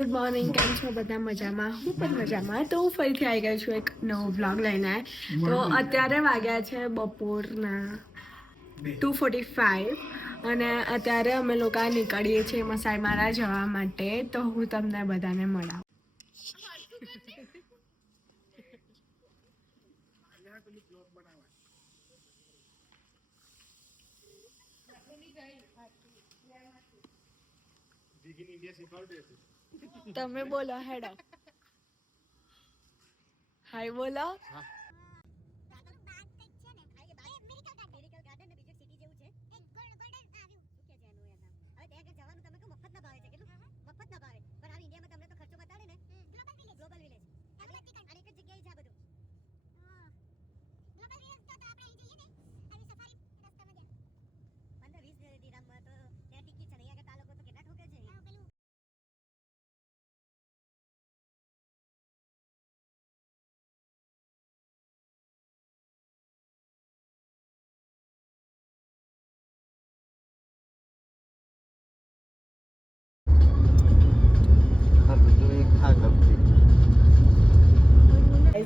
Good morning, કેમ છો બધા? મજામાં? હું પણ મજામાં. તો હું ફરીથી આવી ગઈ છું એક નવો વ્લોગ લઈને. તો અત્યારે વાગ્યા છે બપોરના 2:45 અને અત્યારે અમે લોકો નીકળીએ છીએ મસાઈ મારા જવા માટે. તો હું તમને બધાને મળાવું. તમે બોલો, હેડો હાય બોલો.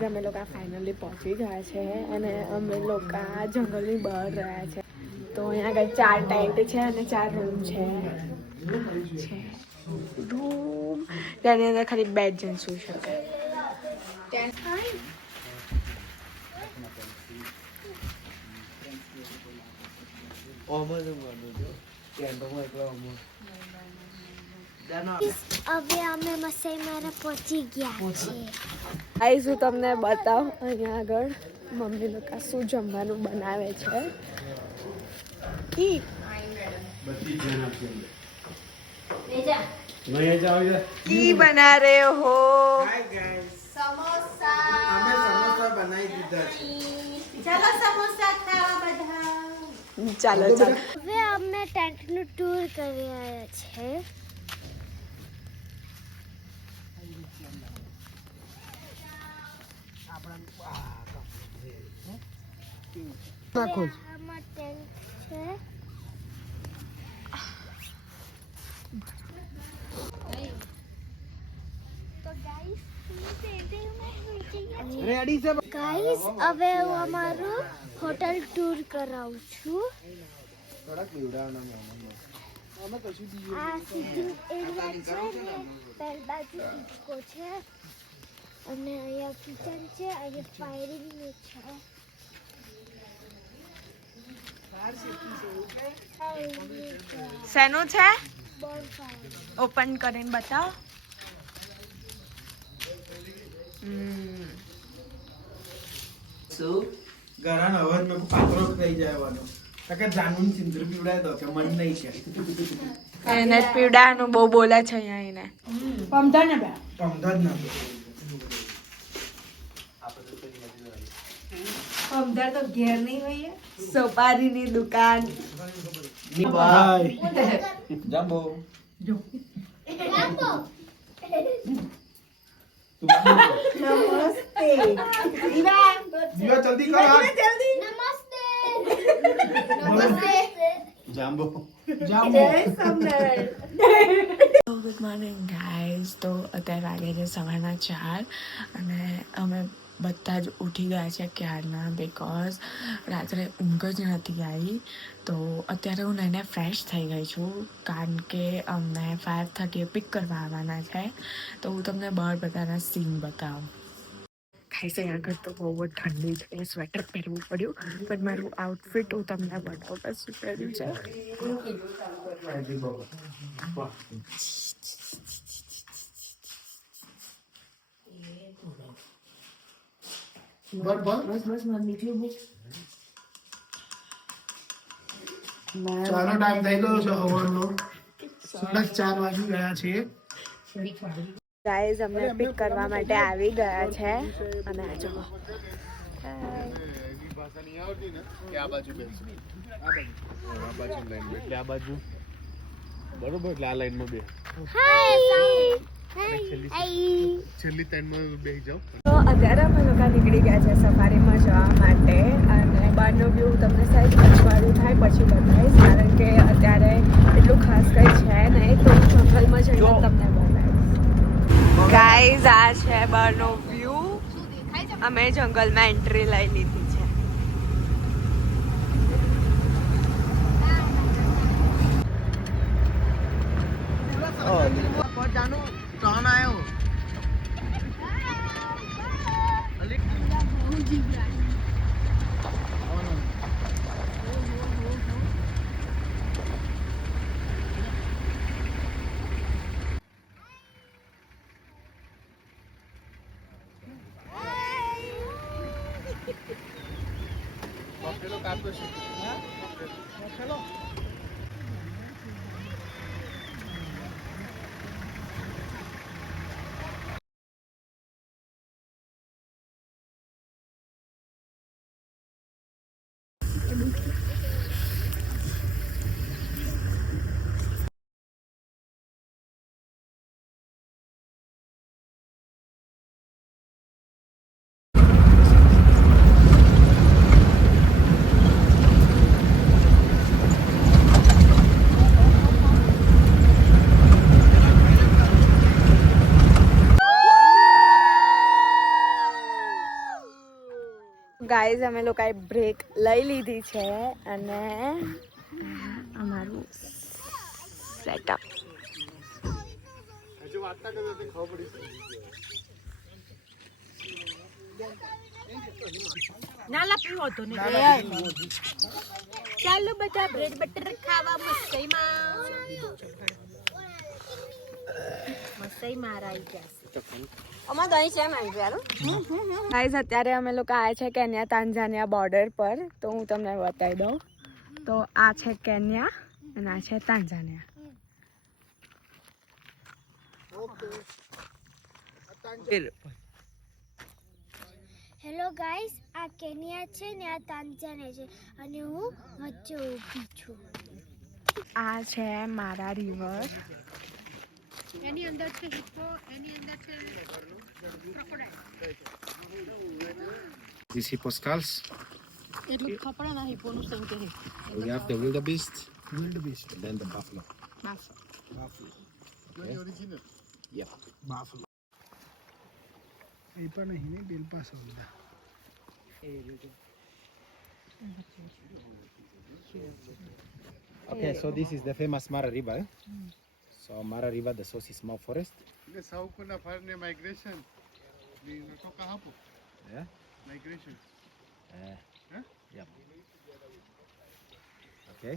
અમે લોકો ફાઇનલી પહોંચી ગયા છે અને અમે લોકો જંગલની બહાર રહ્યા છે. તો અહીંયા આગળ 4 ટેન્ટ છે અને 4 રૂમ છે. રૂમ તેની અંદર ખાલી 2 જણ સૂઈ શકે. હવે અમે મસાઈ મારા પહોંચી ગયા છીએ. ગાઈસ હું તમને બતાવું અહીંયા આગળ મમ્મી લોકો શું જમવાનું બનાવે છે. કી બના રહે હો? સમોસા. અમે સમોસા બનાવી દીધા છે. ચાલો સમોસા ખાવા બધા. ચાલો ચાલો. હવે અમે ટેન્ટનું ટૂર કરી રહ્યા છે. આમાં ટેન્ટ છે. ગાઈસ હવે હું અમારું હોટલ ટૂર કરાવું છું. આ સિટિંગ એરિયા છે ને પહેલ બાજુ ડિસ્કો છે અને અહીંયા કિચન છે, અહીંયા ફાયરિંગ નું છે. શેનું છે? બોનફાયર. ઓપન કરીને બતાવો. ઘરાનો અવાજ મેં પાત્રો થઈ જવાનો કે જાનવું સિંદૂર પીવડાય દો કે મન નહીં છે એને જ પીવડાનું બહુ બોલે છે અહીંયા એને. પમધા ને બે પમધા જ ના અમદાર તો ઘેર નહીં હોય. સોપારીની દુકાન. બાય જાંબો જો નમસ્તે. દીવા જલ્દી કર જલ્દી. નમસ્તે. નમસ્તે. જાંબો ગુડ મોર્નિંગ ગાઈઝ. તો અત્યારે વાગે છે સવારના 4 અને અમે બધા જ ઉઠી ગયા છે ક્યારના, બિકોઝ રાત્રે ઊંઘ જ નથી આવી. તો અત્યારે હું નાઈને ફ્રેશ થઈ ગઈ છું કારણ કે અમને 5:30 પિક કરવા આવવાના છે. તો હું તમને બહાર બધાના સીન બતાવું. ખાઈ છે આગળ તો બહુ જ ઠંડી છે એટલે સ્વેટર પહેરવું પડ્યું, પણ મારું આઉટફિટ હું તમને બતાવું શું પહેર્યું છે. ચાલો ટાઈમ થઈ ગયો છે હવાનો 4:30 વાગી ગયા છે. ગાઈઝ અમને પિક કરવા માટે આવી ગયા છે અને આ જો બરોબર એટલે આ લાઈનમાં બે છેલ્લી લાઈનમાં બેસી જાઓ. તો અત્યારે અમે લોકો નીકળી ગયા છે સફારીમાં જવા માટે અને બહારનો વ્યૂ તમને સાઈડ અઠવાડિયું થાય પછી બતાવીશ કારણ કે અત્યારે એટલું ખાસ કંઈ છે નહીં. તો જંગલમાં જઈને તમને બતાવીશ. ગાઈઝ આ છે બહારનો વ્યૂ. અમે જંગલમાં એન્ટ્રી લઈ લીધી છે. ગાઈઝ અમે લોકોએ બ્રેક લઈ લીધી છે અને અમારું સેટઅપ. નાલા પીવો તો ને ચાલો બધા બ્રેડ બટર ખાવા મસઈ મારા અમાર દહીં છે ગાઈઝ. અત્યારે અમે લોકો આવ્યા છે કેન્યા તાંઝાનિયા બોર્ડર પર. તો હું તમને બતાવી દઉં. તો આ છે કેન્યા અને આ છે તાંઝાનિયા. હેલો ગાઈસ, આ કેન્યા છે ને આ તાંઝાનિયા છે અને હું વચ્ચે ઊભી છું. આ છે મારા રિવર. એની અંદર છે હિપ્પો, એની અંદર છે ક્રોકોડાઇલ. These hippo skulls. એટલું ખપડા ના હિપ્પોનું સેમ કે We have the wildebeest. Wildebeest. And then the buffalo. Buffalo. Yep. Buffalo. Okay, so this is the famous Mara River. So Mara River, the source is Mau Forest. Migration. Yeah. Migration. Yep. Okay.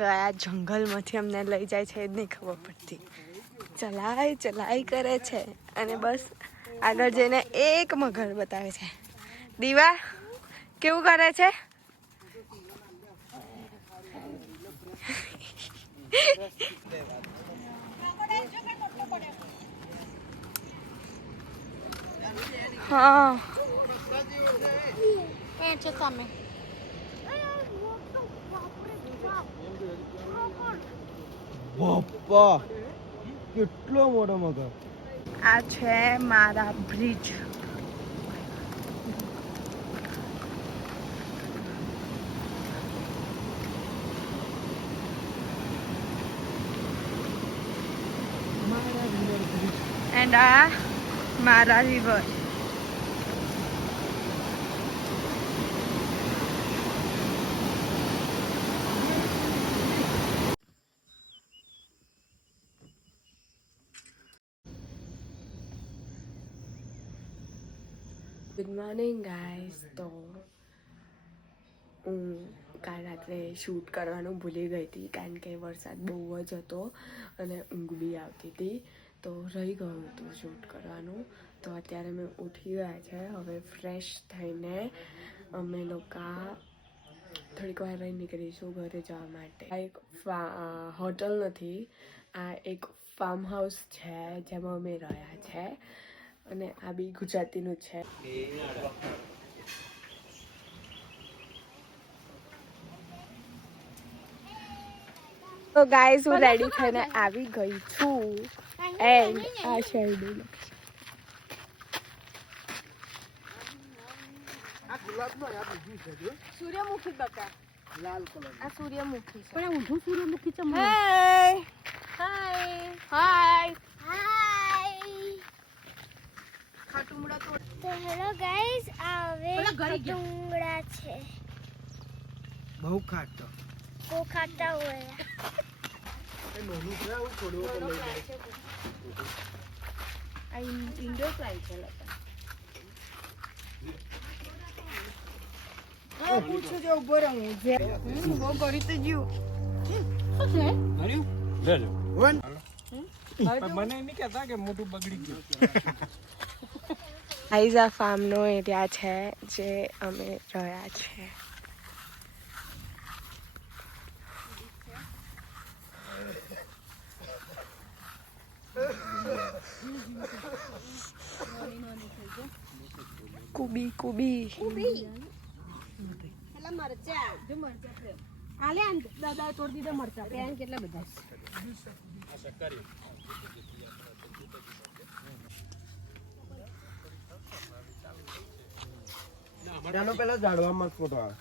આ જંગલમાંથી અમને લઈ જાય છે એ જ નહીં ખબર પડતી. ચલાઈ કરે છે અને બસ આગળ જઈને એક મગર બતાવે છે. દીવા કેવું કરે છે? હા એ છે સામે. બાપા કેટલો મોટો મગર. આ છે મારા બ્રિજ. એન્ડ આ મારા રિવર. Good morning guys. તો હું કાલ રાત્રે શૂટ કરવાનું ભૂલી ગઈ હતી કારણ કે વરસાદ બહુ જ હતો અને ઊંઘ બી આવતી હતી. તો રહી ગયું હતું શૂટ કરવાનું. તો અત્યારે મેં ઉઠી ગયા છે. હવે ફ્રેશ થઈને અમે લોકો થોડીક વાર રહી નીકળીશું ઘરે જવા માટે. આ એક હોટલ નથી, આ એક ફાર્મ હાઉસ છે જેમાં અમે રહ્યા છે અને આ બી ગુજરાતીનું છે. તો ગાઈઝ હું રેડી થઈને આવી ગઈ છું એન્ડ આ શેરડી સૂર્યમુખી બકા લાલ કલર આ સૂર્યમુખી છે. પણ આ ઊંધું સૂર્યમુખી ચમ હાય હાય ખાટુમડા તો તો હેલો ગાઈઝ આવે પેલા ઘરે ગયા. ખટુંગડા છે બહુ ખાટો બહુ ખાટા હોય એ નોનું છે આવું થોડું તો લઈ જાય આ ઇન્ડોર પ્લાન્ટ છે લતા. પૂછું જો ઉભો રહું જે બહુ કરી તો જ્યું મને નહીં કહેતા કે મોટું બગડી ગયું. આઈઝા ફાર્મનો એરિયા છે જે અમે રહ્યા છે. કુબી પેલા મરચા જો મરચા છે આલે આમ દાદા તોડ દીધા મરચા પેન કેટલા બધા ચાલો પેલા ઝાડવામાં ફોટો આવે.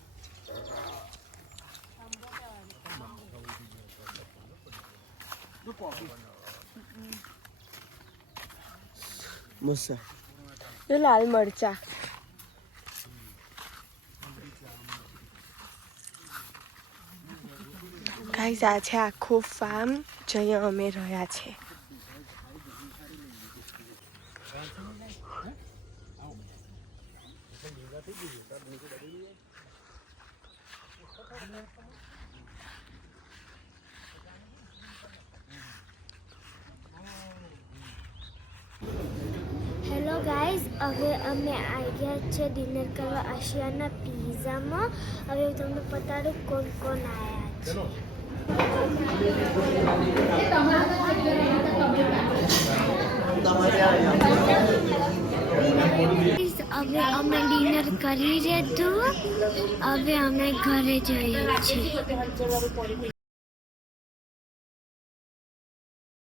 મસ્ત છે લાલ મરચા. ગાઈઝ આ છે આખું ફાર્મ જ્યાં અમે રહ્યા છે. હેલો ગાઈઝ હવે અમે આવી ગયા છે ડિનર કરવા આશિયાના પિઝામાં. હવે હું તમને બતાડું કોણ કોણ આવ્યા છે. હવે અમે ડિનર કરી લીધું, હવે અમે ઘરે જઈએ છીએ.